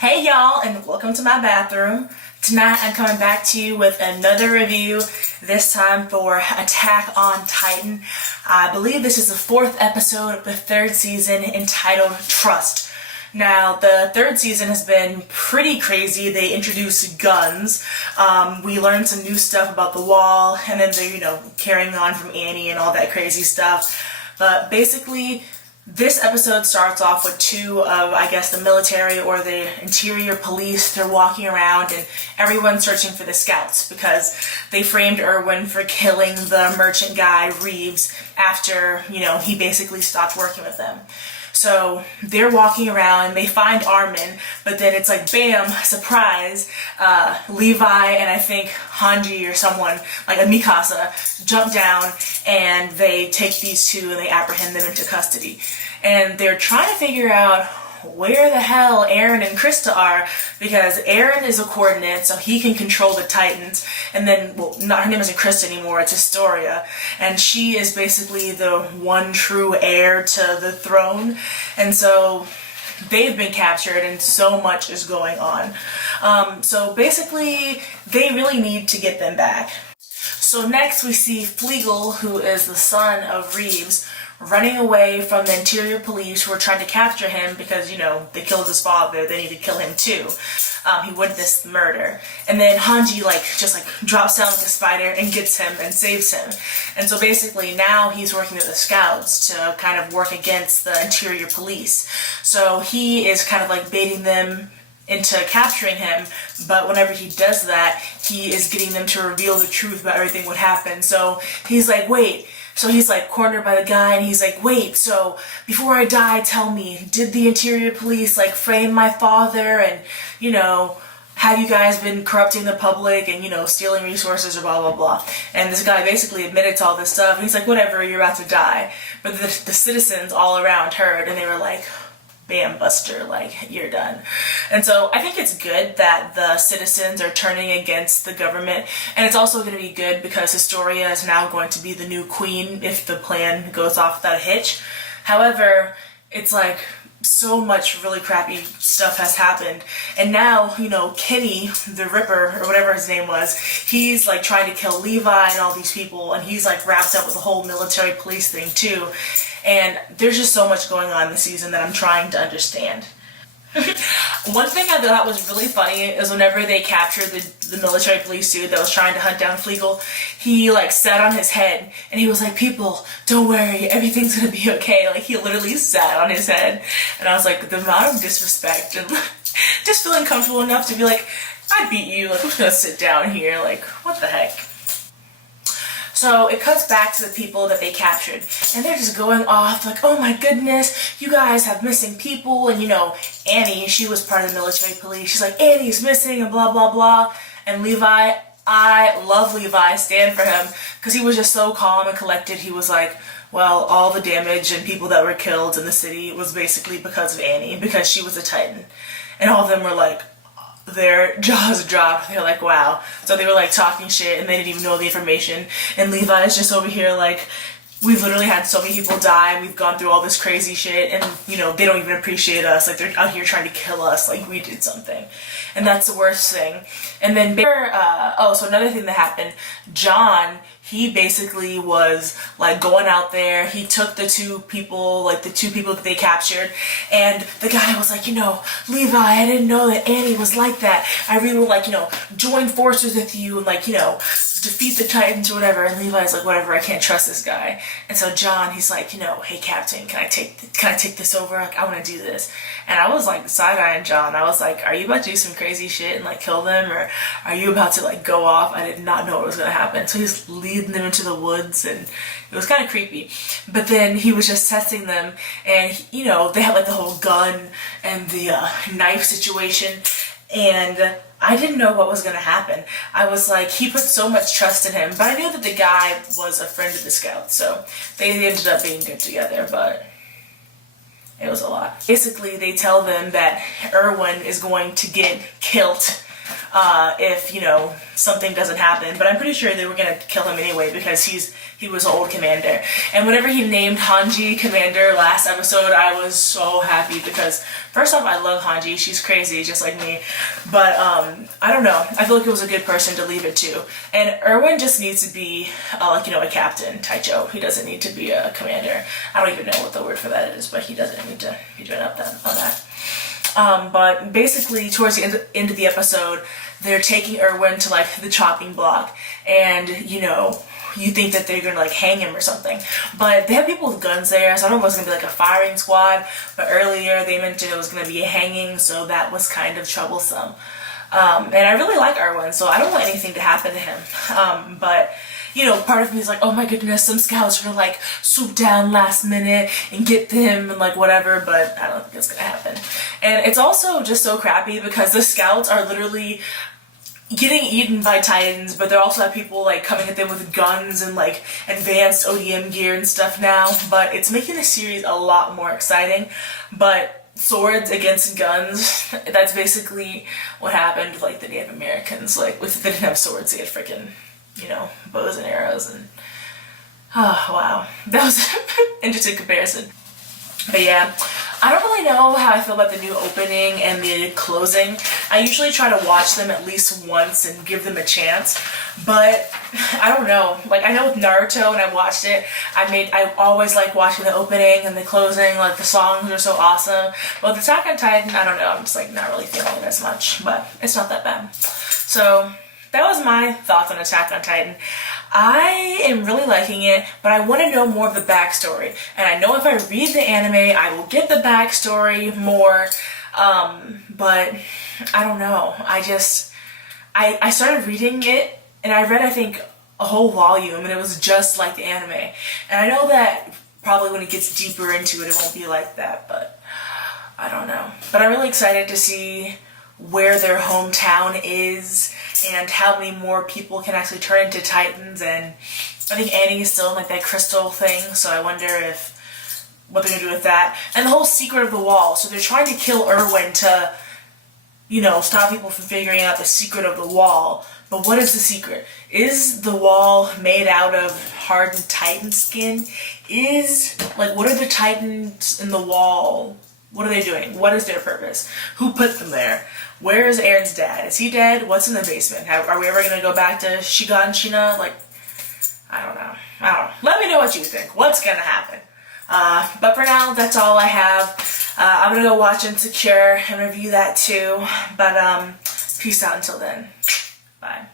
Hey y'all, and welcome to my bathroom. Tonight I'm coming back to you with another review, this time for Attack on Titan. I believe this is the fourth episode of the third season entitled Trust. Now, the third season has been pretty crazy. They introduced guns. We learned some new stuff about the wall, and then they're, carrying on from Annie and all that crazy stuff. But basically, this episode starts off with two of, I guess, the military or the interior police. They're walking around and everyone's searching for the scouts because they framed Erwin for killing the merchant guy, Reeves, after, he basically stopped working with them. So they're walking around, they find Armin, but then it's like, bam, surprise, Levi and I think Hanji or someone, like a Mikasa, jump down and they take these two and they apprehend them into custody. And they're trying to figure out where the hell Eren and Krista are, because Eren is a coordinate, so he can control the Titans, and then, not her name isn't Krista anymore, it's Historia, and she is basically the one true heir to the throne, and so they've been captured and so much is going on. So basically, they really need to get them back. So next we see Flegel, who is the son of Reeves, running away from the interior police who are trying to capture him because, they killed his father, they need to kill him too. He witnessed the murder. And then Hanji, just drops down like a spider and gets him and saves him. And so basically now he's working with the scouts to kind of work against the interior police. So he is kind of baiting them into capturing him, but whenever he does that, he is getting them to reveal the truth about everything what happened. So he's like, wait. So he's cornered by the guy and he's like, wait, so before I die, tell me, did the interior police frame my father and, have you guys been corrupting the public and, stealing resources or blah, blah, blah. And this guy basically admitted to all this stuff. And he's like, whatever, you're about to die. But the citizens all around heard and they were like, bam, Buster, you're done. And so I think it's good that the citizens are turning against the government, and it's also going to be good because Historia is now going to be the new queen if the plan goes off without a hitch. However, it's so much really crappy stuff has happened, and now, Kenny, the Ripper, or whatever his name was, he's trying to kill Levi and all these people, and he's wrapped up with the whole military police thing too. And there's just so much going on this season that I'm trying to understand. One thing I thought was really funny is whenever they captured the military police dude that was trying to hunt down Flegel, he sat on his head and he was like, people, don't worry, everything's gonna be okay. He literally sat on his head, and I was like, the amount of disrespect and just feeling comfortable enough to be like, I beat you, who's gonna sit down here, what the heck. So it cuts back to the people that they captured, and they're just going off oh my goodness, you guys have missing people, and Annie, she was part of the military police, she's like, Annie's missing, and blah, blah, blah. And Levi, I love Levi, stand for him, because he was just so calm and collected. He was like, well, all the damage and people that were killed in the city was basically because of Annie, because she was a Titan. And all of them were their jaws dropped. They're like, wow. So they were talking shit and they didn't even know the information. And Levi is just over here we've literally had so many people die and we've gone through all this crazy shit and, they don't even appreciate us. They're out here trying to kill us we did something. And that's the worst thing. And then, so another thing that happened, John, he basically was going out there. He took the two people that they captured, and the guy was like, Levi, I didn't know that Annie was like that. I really would join forces with you and defeat the Titans or whatever. And Levi's like, whatever, I can't trust this guy. And so John, he's like, hey Captain, can I take this over? I want to do this. And I was side-eyeing John. I was like, are you about to do some crazy shit and kill them, or are you about to go off? I did not know what was going to happen. So he's leading them into the woods, and it was kind of creepy. But then he was just testing them, and they had the whole gun and the knife situation, and I didn't know what was going to happen. I was he put so much trust in him, but I knew that the guy was a friend of the scouts, so they ended up being good together, but it was a lot. Basically, they tell them that Erwin is going to get killed if, you know, something doesn't happen. But I'm pretty sure they were going to kill him anyway because he was an old commander. And whenever he named Hanji commander last episode, I was so happy because first off, I love Hanji. She's crazy, just like me. But I don't know. I feel like it was a good person to leave it to. And Erwin just needs to be like, you know, a captain, Taicho. He doesn't need to be a commander. I don't even know what the word for that is, but he doesn't need to be doing up on that. But basically, towards the end of the episode, they're taking Erwin to, like, the chopping block, and, you know, you think that they're gonna, like, hang him or something. But they have people with guns there, so I don't know if it was gonna be, like, a firing squad, but earlier they mentioned it was gonna be a hanging, so that was kind of troublesome. And I really like Erwin, so I don't want anything to happen to him. But you know, part of me is like, oh my goodness, some scouts are gonna like swoop down last minute and get him and like whatever, but I don't think it's gonna happen. And it's also just so crappy because the scouts are literally getting eaten by Titans, but they also have people like coming at them with guns and like advanced ODM gear and stuff now, but it's making the series a lot more exciting. But swords against guns, that's basically what happened with like the Native Americans. Like, if they didn't have swords, they had freaking, you know, bows and arrows, and oh wow, that was an interesting comparison. But yeah, I don't really know how I feel about the new opening and the closing. I usually try to watch them at least once and give them a chance, but I don't know. Like, I know with Naruto, when I watched it, I always like watching the opening and the closing. Like, the songs are so awesome. But with Attack on Titan, I don't know. I'm just like not really feeling it as much, but it's not that bad. So that was my thoughts on Attack on Titan. I am really liking it, but I want to know more of the backstory. And I know if I read the anime, I will get the backstory more. But I don't know. I started reading it, and I read, I think, a whole volume, and it was just like the anime. And I know that probably when it gets deeper into it, it won't be like that, but I don't know. But I'm really excited to see where their hometown is and how many more people can actually turn into Titans. And I think Annie is still in like that crystal thing, so I wonder what they're gonna do with that. And the whole secret of the wall. So they're trying to kill Erwin to, you know, stop people from figuring out the secret of the wall. But what is the secret? Is the wall made out of hardened Titan skin? What are the Titans in the wall? What are they doing? What is their purpose? Who put them there? Where is Aaron's dad? Is he dead? What's in the basement? Are we ever going to go back to Shiga and Shina? Like, I don't know. Let me know what you think. What's going to happen? But for now, that's all I have. I'm going to go watch Insecure and review that too. But peace out until then. Bye.